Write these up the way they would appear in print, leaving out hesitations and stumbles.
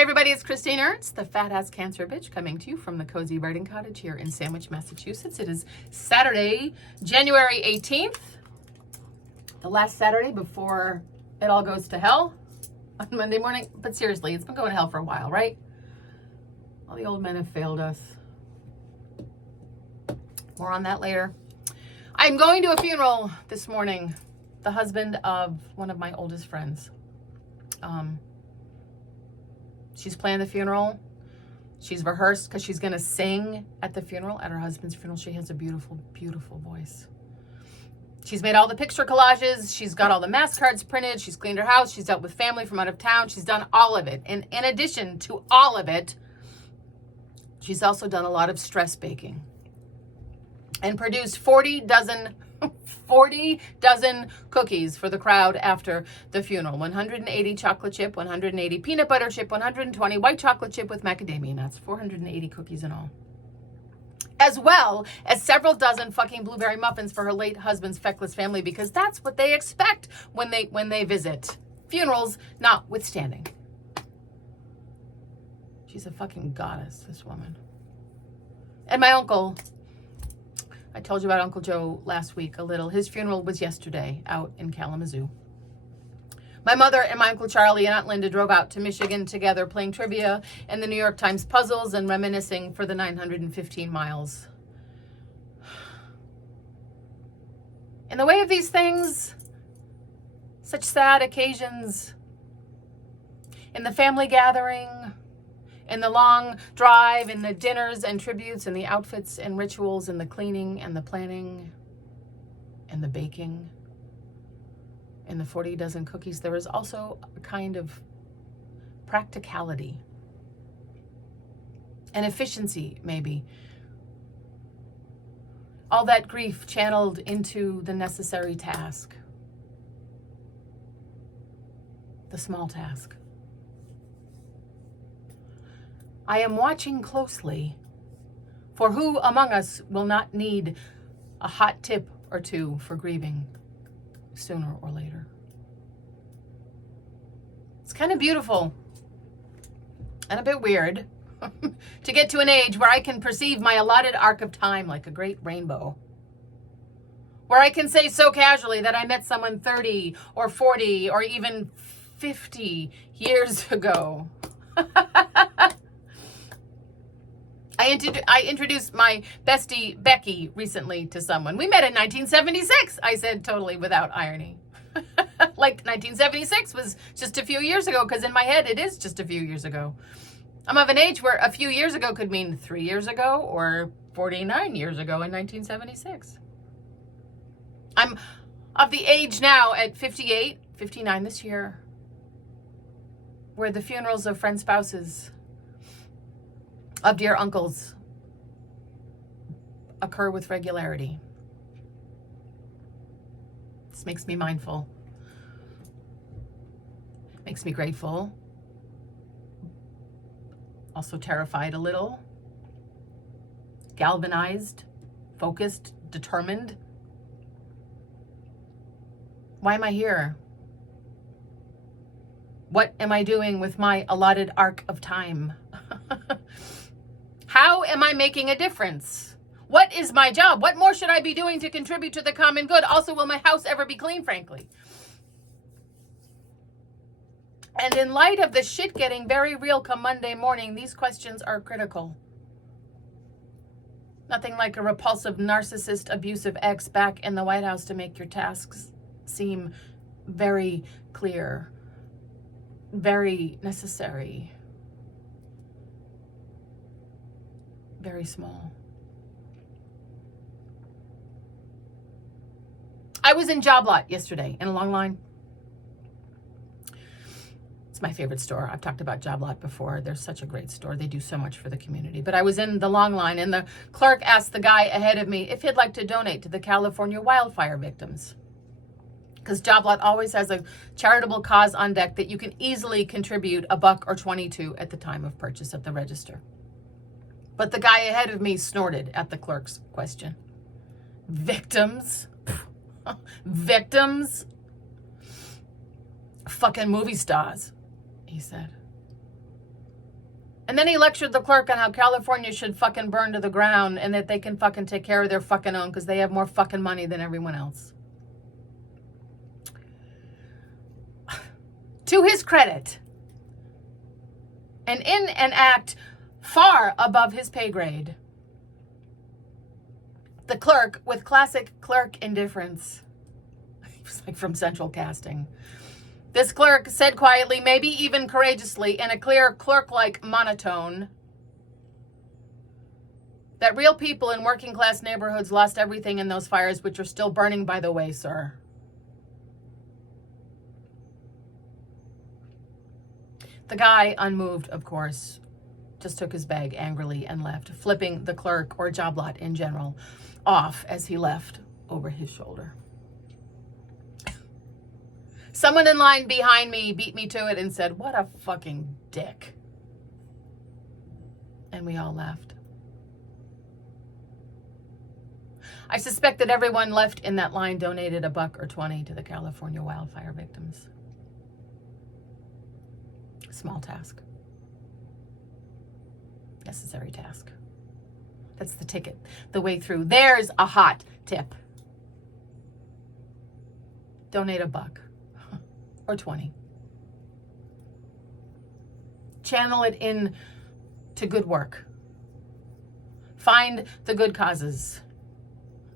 Hey everybody, it's Christine Ernst, the Fat Ass Cancer Bitch, coming to you from the Cozy Writing Cottage here in Sandwich, Massachusetts. It is Saturday, January 18th, the last Saturday before it all goes to hell on Monday morning. But seriously, it's been going to hell for a while, right? All the old men have failed us. More on that later. I'm going to a funeral this morning. The husband of one of my oldest friends. She's planned the funeral. She's rehearsed because she's going to sing at the funeral, at her husband's funeral. She has a beautiful, beautiful voice. She's made all the picture collages. She's got all the mass cards printed. She's cleaned her house. She's dealt with family from out of town. She's done all of it. And in addition to all of it, she's also done a lot of stress baking and produced 40 dozen cookies for the crowd after the funeral. 180 chocolate chip, 180 peanut butter chip, 120 white chocolate chip with macadamia nuts. 480 cookies in all. As well as several dozen fucking blueberry muffins for her late husband's feckless family, because that's what they expect when they visit. Funerals notwithstanding. She's a fucking goddess, this woman. And my uncle, I told you about Uncle Joe last week a little. His funeral was yesterday out in Kalamazoo. My mother and my Uncle Charlie and Aunt Linda drove out to Michigan together, playing trivia and the New York Times puzzles and reminiscing for the 915 miles. In the way of these things, such sad occasions, in the family gathering, in the long drive, in the dinners and tributes, and the outfits and rituals, and the cleaning and the planning and the baking, and the 40 dozen cookies, there is also a kind of practicality and efficiency, maybe. All that grief channeled into the necessary task, the small task. I am watching closely, for who among us will not need a hot tip or two for grieving sooner or later? It's kind of beautiful and a bit weird to get to an age where I can perceive my allotted arc of time like a great rainbow, where I can say so casually that I met someone 30 or 40 or even 50 years ago. I introduced my bestie, Becky, recently to someone. We met in 1976, I said totally without irony. Like 1976 was just a few years ago, because in my head it is just a few years ago. I'm of an age where a few years ago could mean 3 years ago or 49 years ago in 1976. I'm of the age now at 58, 59 this year, where the funerals of friend spouses of dear uncles occur with regularity. This makes me mindful. Makes me grateful. Also terrified a little. Galvanized, focused, determined. Why am I here? What am I doing with my allotted arc of time? How am I making a difference? What is my job? What more should I be doing to contribute to the common good? Also, will my house ever be clean, frankly? And in light of the shit getting very real come Monday morning, these questions are critical. Nothing like a repulsive, narcissist, abusive ex back in the White House to make your tasks seem very clear, very necessary, very small. I was in Job Lot yesterday in a long line. It's my favorite store. I've talked about Job Lot before. They're such a great store. They do so much for the community. But I was in the long line, and the clerk asked the guy ahead of me if he'd like to donate to the California wildfire victims. Because Job Lot always has a charitable cause on deck that you can easily contribute $1 or 22 at the time of purchase at the register. But the guy ahead of me snorted at the clerk's question. Victims? Victims? Fucking movie stars, he said. And then he lectured the clerk on how California should fucking burn to the ground and that they can fucking take care of their fucking own because they have more fucking money than everyone else. To his credit, and in an act far above his pay grade, the clerk, with classic clerk indifference, he was like from Central Casting, this clerk said quietly, maybe even courageously, in a clear clerk-like monotone, that real people in working class neighborhoods lost everything in those fires, which are still burning, by the way, sir. The guy, unmoved, of course, just took his bag angrily and left, flipping the clerk, or job lot in general, off as he left over his shoulder. Someone in line behind me beat me to it and said, "What a fucking dick." And we all laughed. I suspect that everyone left in that line donated $1 or $20 to the California wildfire victims. Small task. Necessary task. That's the ticket, the way through. There's a hot tip. Donate $1 or $20. Channel it in to good work. Find the good causes.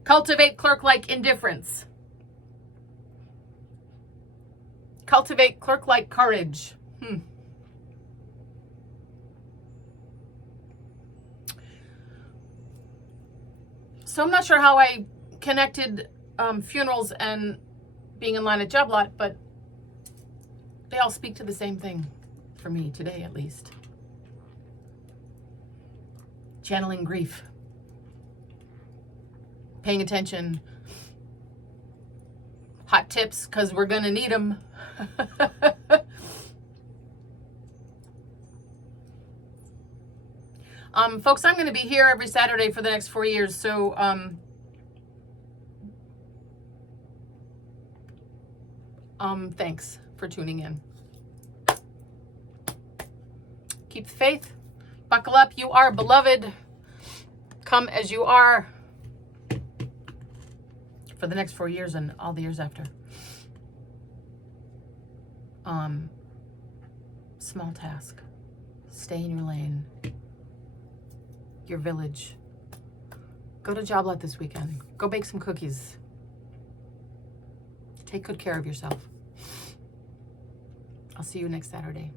Cultivate clerk-like indifference. Cultivate clerk-like courage. So I'm not sure how I connected funerals and being in line at job lot, but they all speak to the same thing for me today, at least. Channeling grief. Paying attention. Hot tips, because we're going to need them. Folks, I'm going to be here every Saturday for the next 4 years, so thanks for tuning in. Keep the faith. Buckle up. You are beloved. Come as you are for the next 4 years and all the years after. Small task. Stay in your lane. Your village. Go to job lot this weekend. Go bake some cookies. Take good care of yourself. I'll see you next Saturday.